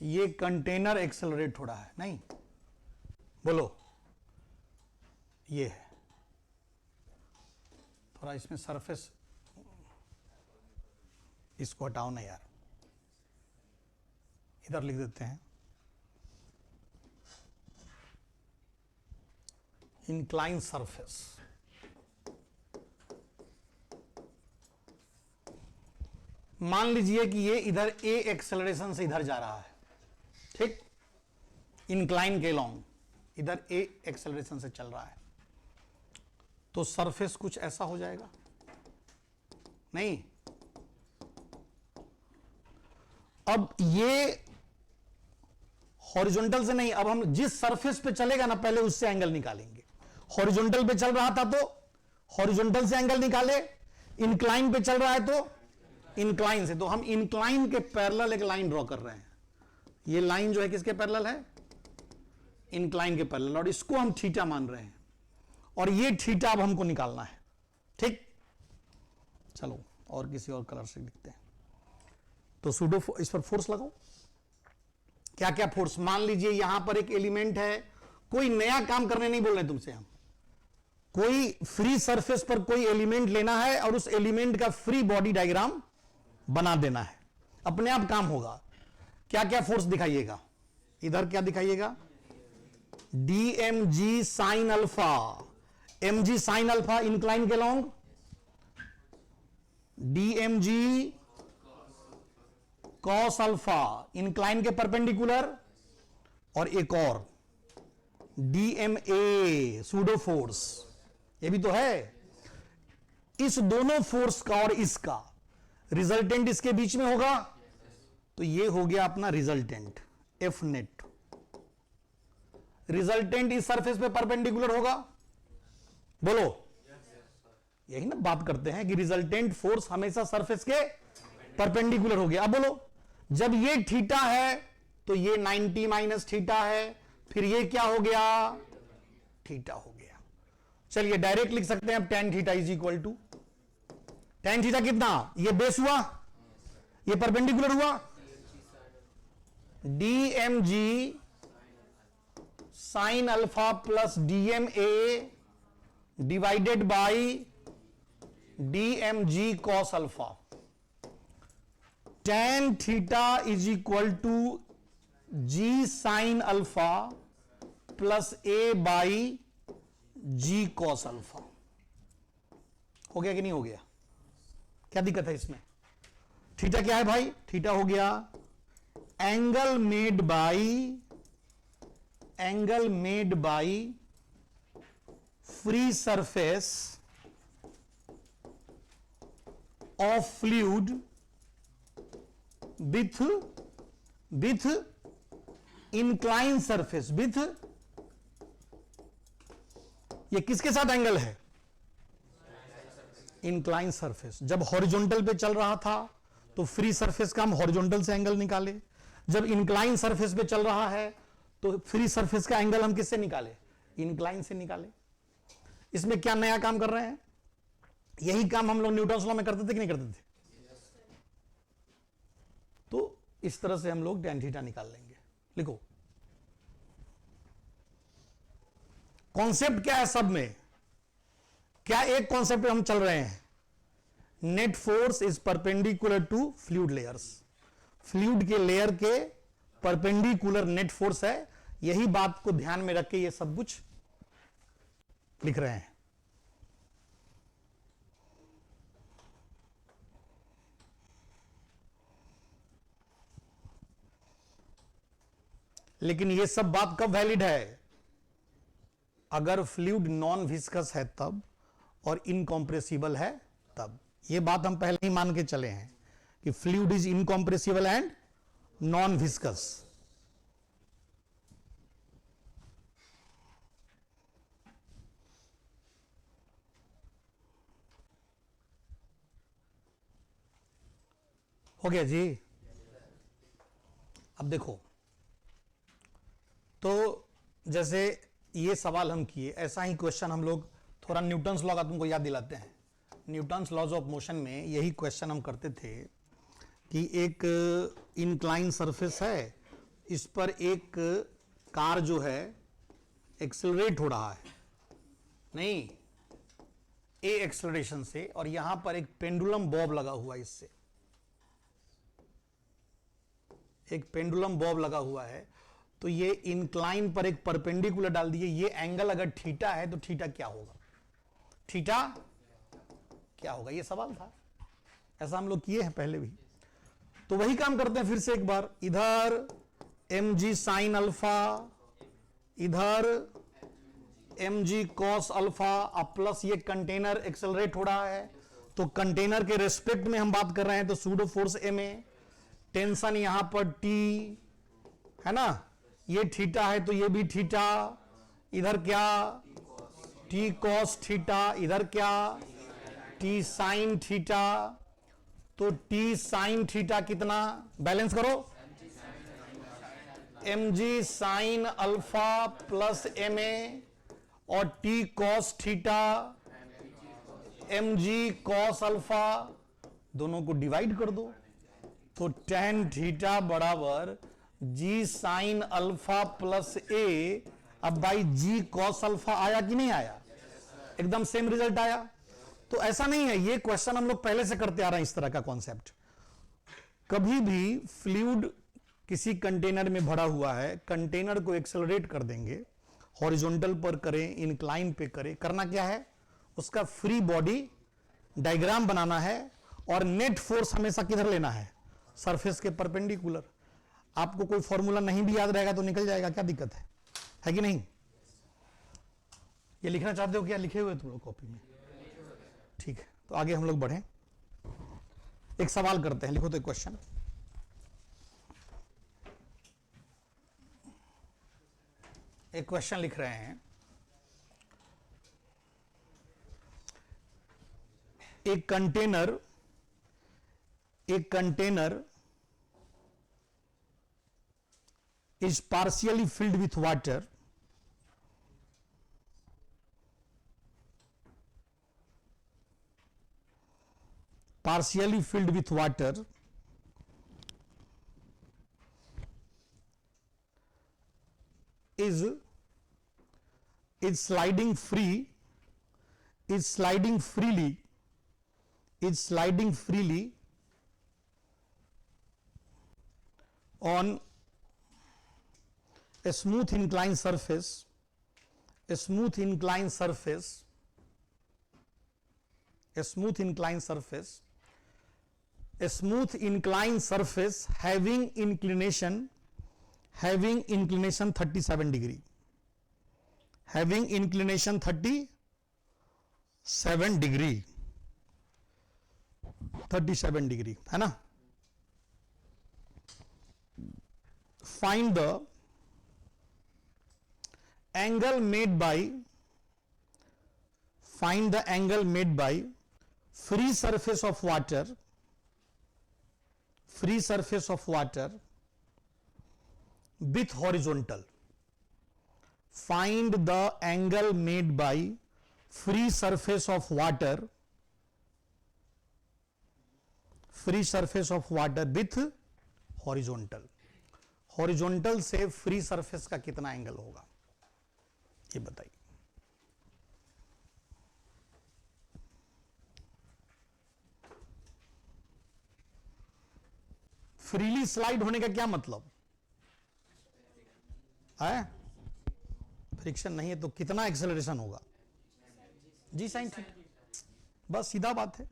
ये कंटेनर एक्सेलरेट हो रहा है, नहीं बोलो, ये है। थोड़ा इसमें सरफेस इसको हटाओ ना यार, इधर लिख देते हैं इंक्लाइन सरफेस। मान लीजिए कि ये इधर ए एक्सेलरेशन से इधर जा रहा है, ठीक, इंक्लाइन के लॉन्ग इधर ए एक्सेलरेशन से चल रहा है, तो सरफेस कुछ ऐसा हो जाएगा, नहीं। अब ये हॉरिजॉन्टल से नहीं, अब हम जिस सरफेस पे चलेगा ना पहले उससे एंगल निकालेंगे। हॉरिजॉन्टल पे चल रहा था तो हॉरिजॉन्टल से एंगल निकाले, इंक्लाइन पे चल रहा है तो इंक्लाइन से। तो हम इंक्लाइन के पैरेलल एक लाइन ड्रॉ कर रहे हैं, ये लाइन जो है किसके पैरेलल है, इंक्लाइन के पैरेलल, और इसको हम थीटा मान रहे हैं, और ये थीटा अब हमको निकालना है, ठीक। चलो और किसी और कलर से लिखते हैं, तो सूडो इस पर फोर्स लगाओ। क्या क्या फोर्स, मान लीजिए यहां पर एक एलिमेंट है, कोई नया काम करने नहीं बोल रहे तुमसे हम, कोई फ्री सरफेस पर कोई एलिमेंट लेना है और उस एलिमेंट का फ्री बॉडी डायग्राम बना देना है, अपने आप काम होगा। क्या क्या फोर्स दिखाइएगा, इधर क्या दिखाइएगा, d M G sine alpha, m जी साइन अल्फा इंक्लाइन के long, d M G cos alpha incline के परपेंडिकुलर, और एक और d M a pseudo force, ये भी तो है। इस दोनों फोर्स का और इसका रिजल्टेंट इसके बीच में होगा, तो ये हो गया अपना रिजल्टेंट एफ नेट। रिजल्टेंट इस सरफेस पे परपेंडिकुलर होगा, बोलो, यही ना बात करते हैं कि रिजल्टेंट फोर्स हमेशा सरफेस के परपेंडिकुलर हो गया। अब बोलो, जब ये थीटा है तो ये 90 माइनस थीटा है, फिर ये क्या हो गया, थीटा हो गया। चलिए डायरेक्ट लिख सकते हैं अब, tan theta is equal to, tan theta कितना, ये बेस हुआ, ये परपेंडिकुलर हुआ, D M G sine alpha plus D M A divided by D M G cos alpha. tan theta is equal to G sine alpha plus A by G cos alpha. हो गया कि नहीं हो गया, क्या दिक्कत है इसमें। थीटा क्या है भाई, थीटा हो गया angle made by free surface of fluid with inclined surface, with, ये किसके साथ एंगल है, इंक्लाइन सरफेस। जब हॉरिजॉन्टल पे चल रहा था तो फ्री सरफेस का हम हॉरिजॉन्टल से एंगल निकाले, जब इंक्लाइन सरफेस पे चल रहा है तो फ्री सरफेस का एंगल हम किससे निकाले, इंक्लाइन से निकाले। इसमें क्या नया काम कर रहे हैं, यही काम हम लोग न्यूटन्स लॉ में करते थे कि नहीं करते थे। तो इस तरह से हम लोग tan थीटा निकाल लेंगे। लिखो कॉन्सेप्ट क्या है सब में, क्या एक कॉन्सेप्ट पे हम चल रहे हैं, net force is perpendicular to fluid layers, fluid के लेयर के परपेंडिकुलर नेट फोर्स है। यही बात को ध्यान में रख के ये सब कुछ लिख रहे हैं। लेकिन ये सब बात कब वैलिड है, अगर फ्लूइड नॉन विस्कस है तब, और इनकॉम्प्रेसिबल है तब। ये बात हम पहले ही मान के चले हैं कि fluid is incompressible and non viscous. हो गया जी। अब देखो, तो जैसे ये सवाल हम किए, ऐसा ही क्वेश्चन हम लोग थोड़ा न्यूटन्स लॉ का तुमको याद दिलाते हैं। न्यूटन्स लॉज ऑफ मोशन में यही क्वेश्चन हम करते थे कि एक इंक्लाइन सरफेस है, इस पर एक कार जो है एक्सेलरेट हो रहा है, नहीं ए एक्सेलरेशन से, और यहां पर एक पेंडुलम बॉब लगा हुआ है, इससे एक पेंडुलम बॉब लगा हुआ है। तो ये इंक्लाइन पर एक परपेंडिकुलर डाल दिए, ये एंगल अगर थीटा है तो थीटा क्या होगा, थीटा क्या होगा, ये सवाल था। ऐसा हम लोग किए हैं पहले भी। तो वही काम करते हैं फिर से एक बार, इधर mg साइन अल्फा, इधर mg कॉस अल्फा, अब प्लस ये कंटेनर एक्सेलरेट हो रहा है, तो कंटेनर के रेस्पेक्ट में हम बात कर रहे हैं, तो सूडो फोर्स ma, टेंशन यहां पर T है ना, ये थीटा है तो ये भी थीटा, इधर क्या T कॉस थीटा, इधर क्या T साइन थीटा, तो T साइन थीटा कितना, बैलेंस करो, mg sign alpha plus ma, और T cos theta mg cos alpha, दोनों को डिवाइड कर दो, तो tan थीटा बराबर g sign alpha plus a। अब भाई g कॉस अल्फा आया कि नहीं आया, एकदम सेम रिजल्ट आया। तो ऐसा नहीं है, ये क्वेश्चन हम लोग पहले से करते आ रहे हैं, इस तरह का कॉन्सेप्ट। कभी भी फ्लूइड किसी कंटेनर में भरा हुआ है, कंटेनर को एक्सेलरेट कर देंगे, हॉरिजॉन्टल पर करें, इंक्लाइन पे करें, करना क्या है, उसका फ्री बॉडी डायग्राम बनाना है, और नेट फोर्स हमेशा किधर लेना है, सरफेस के परपेंडिकुलर। आपको कोई फॉर्मूला नहीं भी याद रहेगा तो निकल जाएगा, क्या दिक्कत है कि नहीं। ये लिखना चाहते हो क्या, लिखे हुए तुम लोग कॉपी में, ठीक है। तो आगे हम लोग बढ़ें, एक सवाल करते हैं, लिखो तो क्वेश्चन। एक क्वेश्चन लिख रहे हैं, एक container is partially filled with water, is sliding freely on a smooth inclined surface, having inclination 37 degree, having inclination 37 degree है ना। Find the angle made by free surface of water with horizontal. Find the angle made by free surface of water with horizontal. Horizontal से free surface का कितना angle होगा ये बताइए। Freely slide होने का क्या मतलब है? फ्रिक्शन नहीं है तो कितना एक्सेलरेशन होगा? जी साइन थीटा। बस सीधा बात है।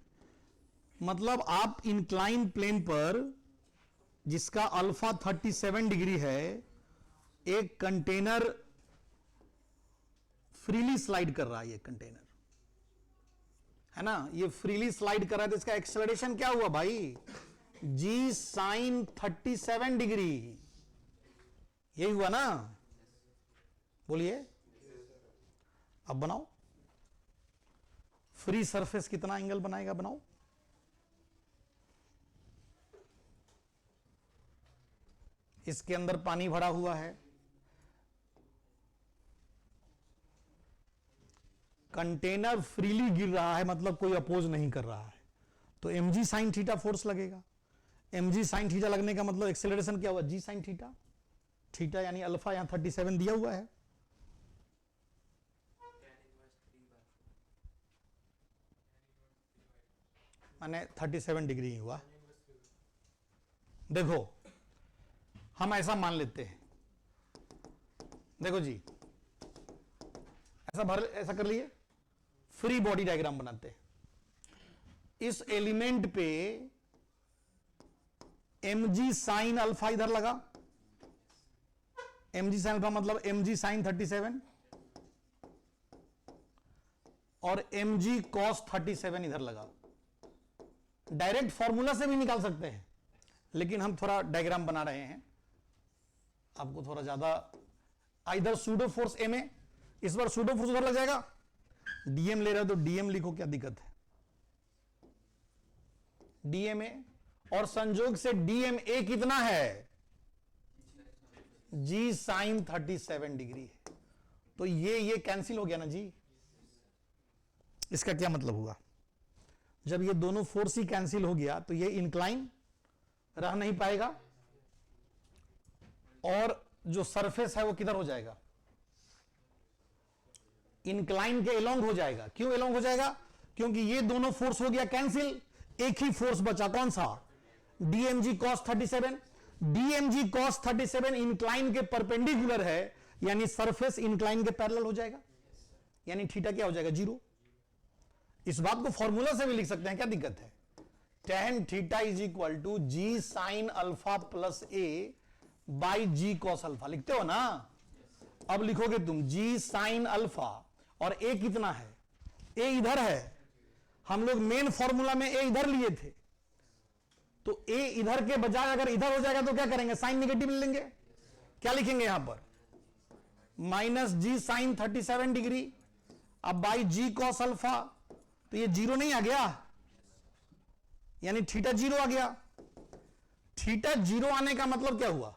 मतलब आप इंक्लाइन प्लेन पर जिसका अल्फा 37 डिग्री है, एक कंटेनर फ्रीली स्लाइड कर रहा है, ये कंटेनर है ना, ये फ्रीली स्लाइड कर रहा है, तो इसका एक्सेलरेशन क्या हुआ भाई? जी साइन 37 डिग्री। यही हुआ ना? बोलिए। अब बनाओ, फ्री सरफेस कितना एंगल बनाएगा, बनाओ। इसके अंदर पानी भरा हुआ है, कंटेनर फ्रीली गिर रहा है, मतलब कोई अपोज नहीं कर रहा है, तो mg साइन थीटा फोर्स लगेगा। mg साइन थीटा लगने का मतलब एक्सेलरेशन क्या हुआ? g sine theta. थीटा यानी अल्फा यहां 37 दिया हुआ है, माने 37 डिग्री ही हुआ। देखो हम ऐसा मान लेते हैं, देखो जी ऐसा कर लिए, फ्री बॉडी डायग्राम बनाते हैं। इस एलिमेंट पे mg साइन अल्फा इधर लगा, mg साइन अल्फा मतलब mg साइन 37 और mg कॉस 37 इधर लगा। डायरेक्ट फॉर्मूला से भी निकाल सकते हैं, लेकिन हम थोड़ा डायग्राम बना रहे हैं, आपको थोड़ा ज्यादा। इधर सूडो फोर्स एम ए, इस बार सूडो फोर्स उधर लग जाएगा। डीएम ले रहे हो तो डीएम लिखो, क्या दिक्कत है? डीएम ए, और संयोग से डीएम ए कितना है? जी साइन 37 डिग्री है, तो ये कैंसिल हो गया ना जी। इसका क्या मतलब हुआ? जब ये दोनों फोर्स ही कैंसिल हो गया तो ये इंक्लाइन रह नहीं पाएगा, और जो सरफेस है वो किधर हो जाएगा? इंक्लाइन के एलोंग हो जाएगा। क्यों एलोंग हो जाएगा? क्योंकि ये दोनों फोर्स हो गया कैंसिल, एक ही फोर्स बचा, कौन सा? DMG cos 37। DMG cos 37 incline के परपेंडिकुलर है, यानी सरफेस इंक्लाइन के पैरेलल हो जाएगा, यानी थीटा क्या हो जाएगा? 0। इस बात को फॉर्मूला से भी लिख सकते हैं, क्या दिक्कत है? tan theta is equal to G sine alpha plus A by G cos alpha. लिखते हो ना? अब लिखोगे तुम जी साइन अल्फा, और ए कितना है? ए इधर है। हम लोग मेन फॉर्मूला में ए इधर लिए थे, तो ए इधर के बजाय अगर इधर हो जाएगा तो क्या करेंगे? साइन नेगेटिव ले लेंगे। क्या लिखेंगे यहां पर? माइनस जी साइन 37 डिग्री, अब बाई जी कॉस अल्फा, तो ये 0 नहीं आ गया, यानी थीटा 0 आ गया। थीटा 0 आने का मतलब क्या हुआ?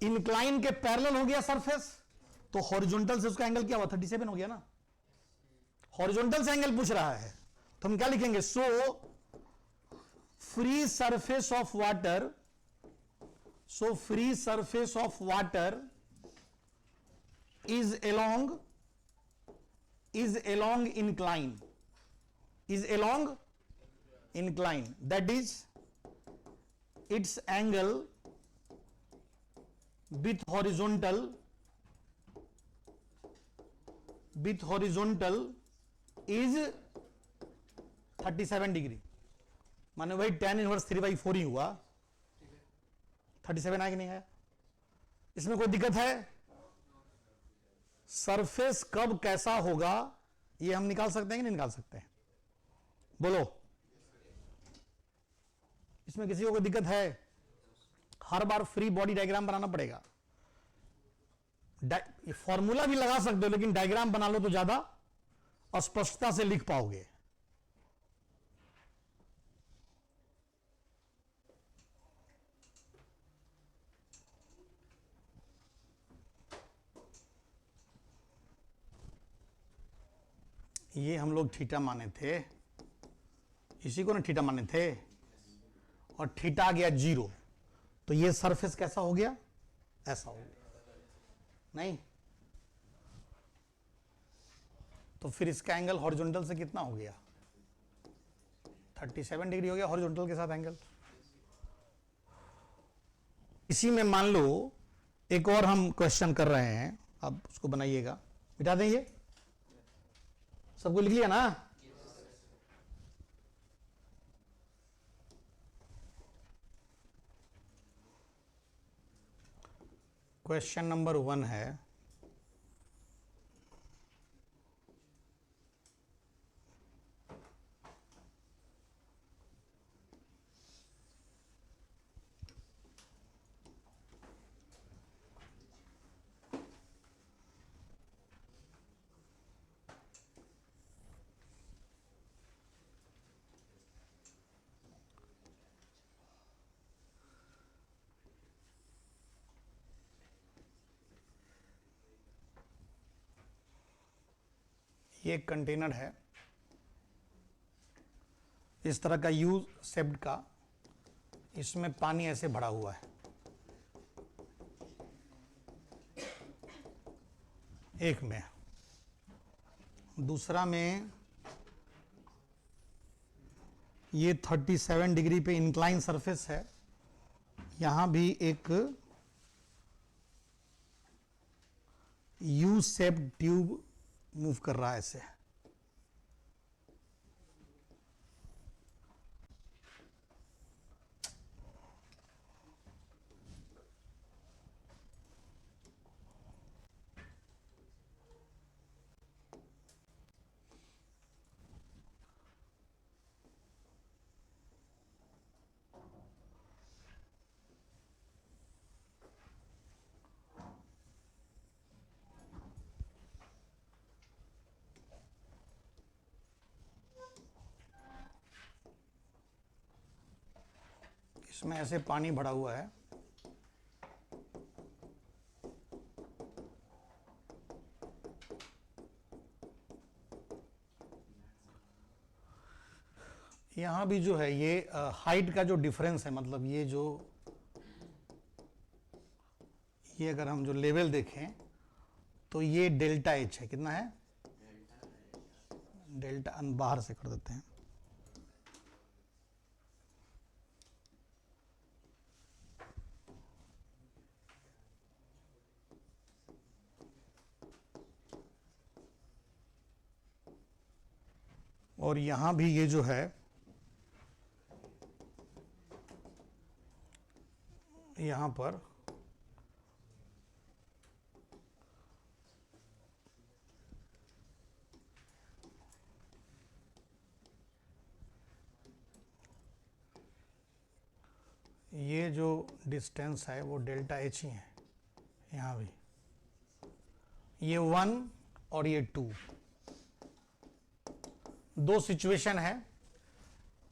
इंक्लाइन के पैरेलल हो गया सरफेस, तो हॉरिजॉन्टल से उसका एंगल क्या हुआ? 37 हो गया ना। हॉरिजॉन्टल से एंगल पूछ रहा है, तो हम क्या लिखेंगे? So free surface of water, so free surface of water is along incline, is along incline, that is its angle with horizontal is 37 degree. माने वही tan इनवर्स 3/4 ही हुआ। 37 आया कि नहीं आया? इसमें कोई दिक्कत है? सरफेस कब कैसा होगा ये हम निकाल सकते हैं कि नहीं निकाल सकते हैं? बोलो, इसमें किसी को कोई दिक्कत है? हर बार फ्री बॉडी डायग्राम बनाना पड़ेगा। फॉर्मूला भी लगा सकते हो, लेकिन डायग्राम बना लो तो ज्यादा स्पष्टता से लिख पाओगे। ये हम लोग थीटा माने थे, इसी को ना थीटा माने थे, और थीटा आ गया 0, तो ये सरफेस कैसा हो गया, ऐसा हो गया, नहीं? तो फिर इसका एंगल हॉरिजॉन्टल से कितना हो गया, 37 डिग्री हो गया हॉरिजॉन्टल के साथ एंगल। इसी में मान लो एक और हम क्वेश्चन कर रहे हैं, अब उसको बनाइएगा, मिटा दें, ये सबको लिख लिया ना? क्वेश्चन नंबर 1 है, ये एक कंटेनर है इस तरह का यू शेप्ड का, इसमें पानी ऐसे भरा हुआ है, एक में, दूसरा में ये 37 डिग्री पे इंक्लाइन सरफेस है, यहां भी एक यू शेप्ड ट्यूब मूव कर रहा है ऐसे। इसमें ऐसे पानी भरा हुआ है, यहां भी जो है ये हाइट का जो डिफरेंस है, मतलब ये अगर हम जो लेवल देखें तो ये डेल्टा एच है, कितना है, डेल्टा, बाहर से कर देते हैं, और यहां भी ये जो है, यहां पर ये जो डिस्टेंस है वो डेल्टा एच ही है, यहां भी ये 1 और ये 2, दो सिचुएशन है।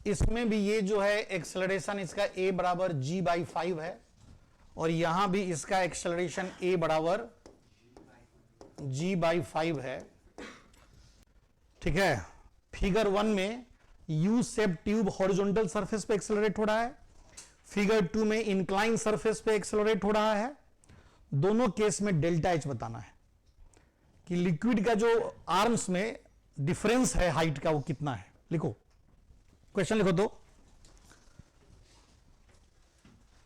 इसमें भी ये जो है एक्सेलरेशन इसका a बराबर g/5 है, और यहां भी इसका एक्सेलरेशन a बराबर g/5 है, ठीक है। फिगर 1 में U shape tube horizontal surface पे एक्सेलरेट हो रहा है, फिगर 2 में इंक्लाइन सरफेस पे एक्सेलरेट हो रहा है। दोनों केस में डेल्टा एच बताना है कि लिक्विड का जो आर्म्स में डिफरेंस है हाइट का वो कितना है। लिखो, क्वेश्चन लिखो तो,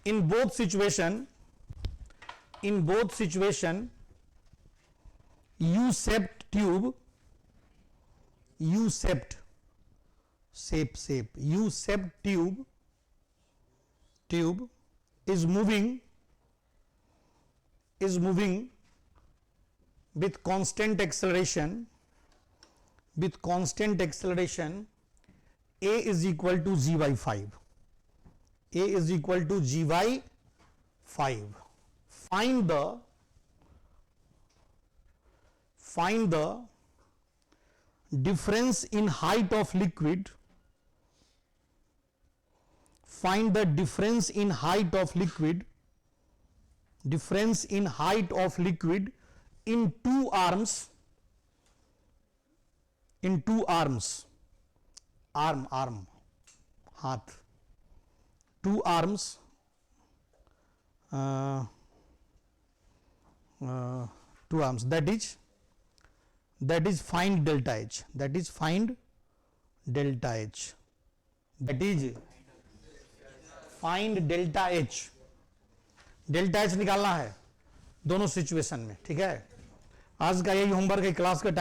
in both situation U shaped tube, U shaped tube is moving with constant acceleration, a is equal to g/5, find the difference in height of liquid, find the difference in height of liquid in two arms, arm हाथ, 2 arms, 2 arms, that is find delta h, that is find delta h, that is find delta h, delta H निकालना है दोनों situation में, ठीक है। आज का यही होमवर्क है, क्लास का टाइम